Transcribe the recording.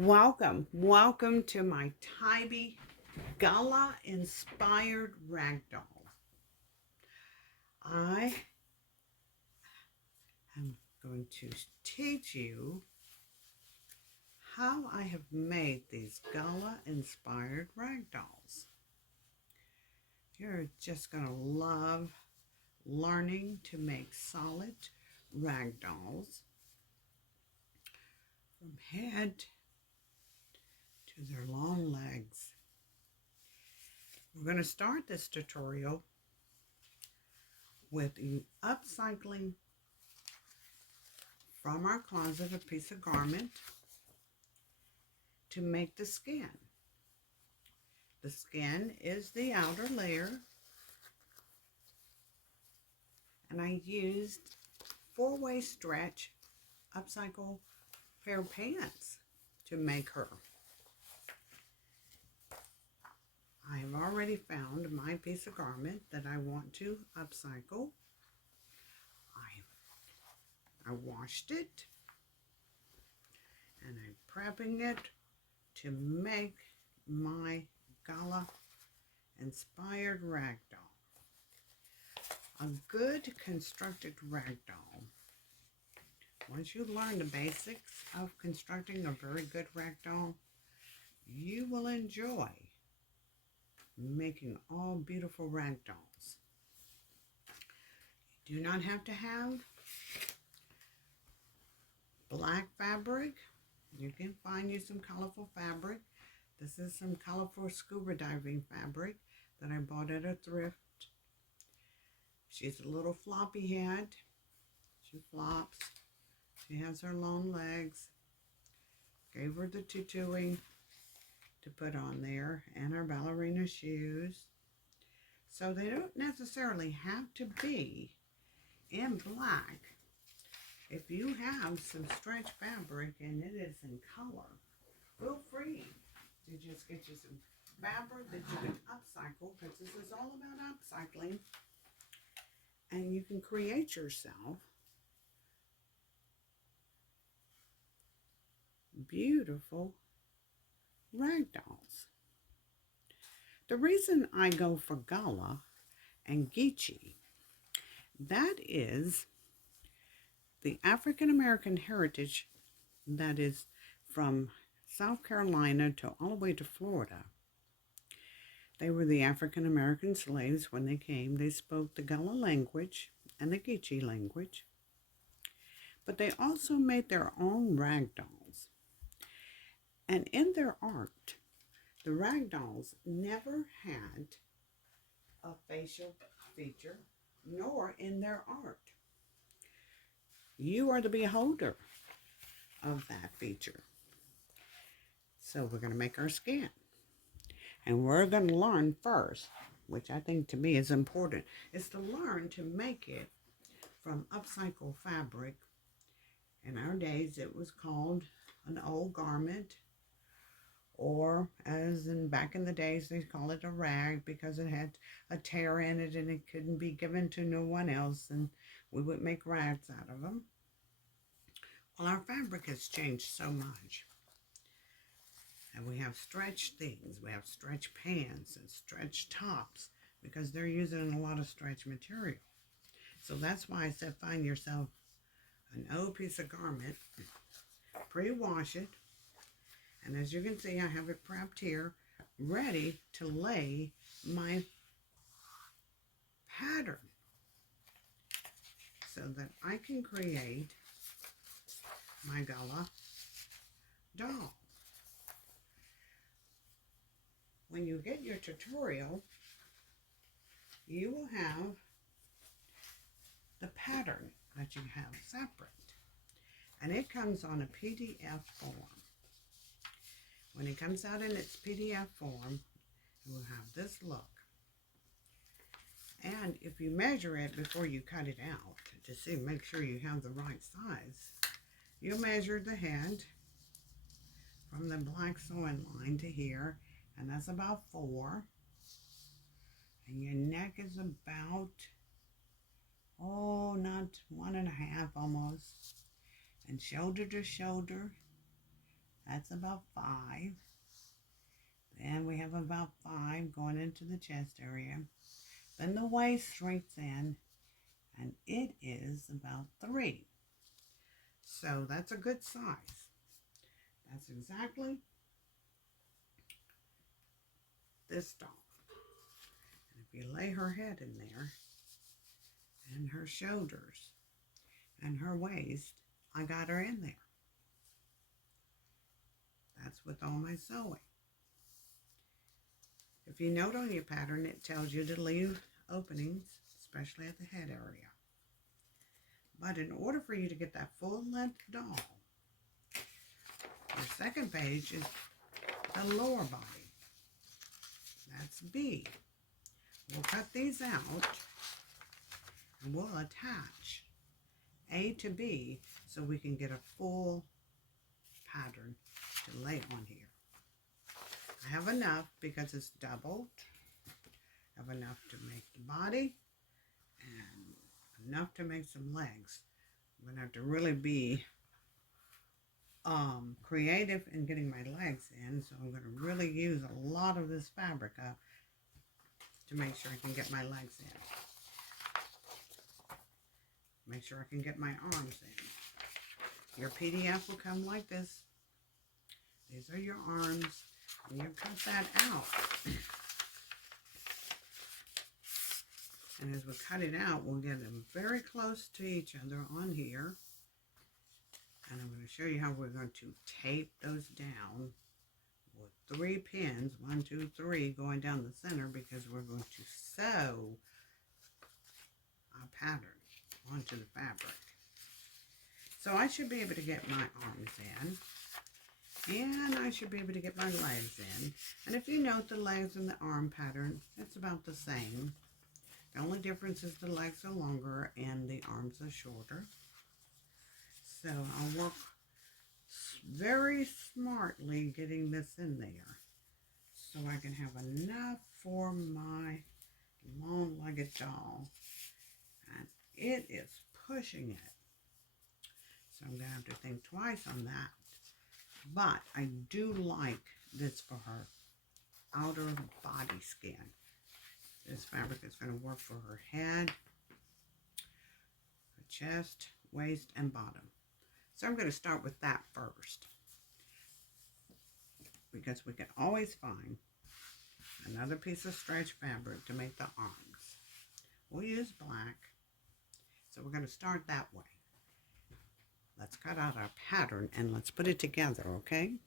Welcome to my Tybee Gullah inspired ragdoll. I am going to teach you how I have made these Gullah inspired ragdolls. You're just going to love learning to make solid ragdolls from head to their long legs. We're going to start this tutorial with upcycling from our closet a piece of garment to make the skin. The skin is the outer layer, and I used 4-way stretch upcycle pair of pants to make her. I have already found my piece of garment that I want to upcycle. I washed it and I'm prepping it to make my Gullah inspired ragdoll. A good constructed ragdoll. Once you learn the basics of constructing a very good ragdoll, you will enjoy making all beautiful ragdolls. You do not have to have black fabric. You can find you some colorful fabric. This is some colorful scuba diving fabric that I bought at a thrift. She's a little floppy head. She flops. She has her long legs. Gave her the tutuing to put on there and her ballerina shoes. So they don't necessarily have to be in black. If you have some stretch fabric and it is in color, feel free to just get you some fabric that you can upcycle, because this is all about upcycling. And you can create yourself beautiful ragdolls. The reason I go for Gullah and Geechee, that is the African American heritage that is from South Carolina to all the way to Florida. They were the African American slaves when they came. They spoke the Gullah language and the Geechee language, but they also made their own ragdolls. And in their art, the ragdolls never had a facial feature, nor in their art. You are the beholder of that feature. So we're going to make our skin. And we're going to learn first, which I think to me is important, is to learn to make it from upcycled fabric. In our days, it was called an old garment, or as in back in the days, they call it a rag because it had a tear in it and it couldn't be given to no one else, and we would make rags out of them. Well, our fabric has changed so much. And we have stretch things, we have stretch pants and stretch tops because they're using a lot of stretch material. So that's why I said find yourself an old piece of garment, pre-wash it, and as you can see I have it prepped here, ready to lay my pattern so that I can create my Gullah doll. When you get your tutorial, you will have the pattern that you have separate, and it comes on a PDF form. When it comes out in its PDF form, it will have this look. And if you measure it before you cut it out to see, make sure you have the right size, you measure the head from the black sewing line to here, and that's about 4. And your neck is about, not 1.5 almost. And shoulder to shoulder, That's about 5. Then we have about 5 going into the chest area. Then the waist shrinks in, and it is about 3. So that's a good size. That's exactly this doll. And if you lay her head in there, and her shoulders, and her waist, I got her in there. That's with all my sewing. If you note on your pattern, it tells you to leave openings, especially at the head area. But in order for you to get that full-length doll, your second page is the lower body. That's B. We'll cut these out, and we'll attach A to B so we can get a full pattern to lay on here. I have enough because it's doubled. I have enough to make the body and enough to make some legs. I'm going to have to really be creative in getting my legs in, so I'm going to really use a lot of this fabric up to make sure I can get my legs in. Make sure I can get my arms in. Your PDF will come like this. These are your arms, and you cut that out. And as we cut it out, we'll get them very close to each other on here. And I'm going to show you how we're going to tape those down with 3 pins, 1, 2, 3, going down the center, because we're going to sew our pattern onto the fabric. So I should be able to get my arms in, and I should be able to get my legs in. And if you note the legs and the arm pattern, it's about the same. The only difference is the legs are longer and the arms are shorter. So I'll work very smartly getting this in there so I can have enough for my long-legged doll. And it is pushing it. So I'm going to have to think twice on that. But I do like this for her outer body skin. This fabric is going to work for her head, her chest, waist, and bottom. So I'm going to start with that first, because we can always find another piece of stretch fabric to make the arms. We'll use black, so we're going to start that way. Let's cut out our pattern and let's put it together, okay?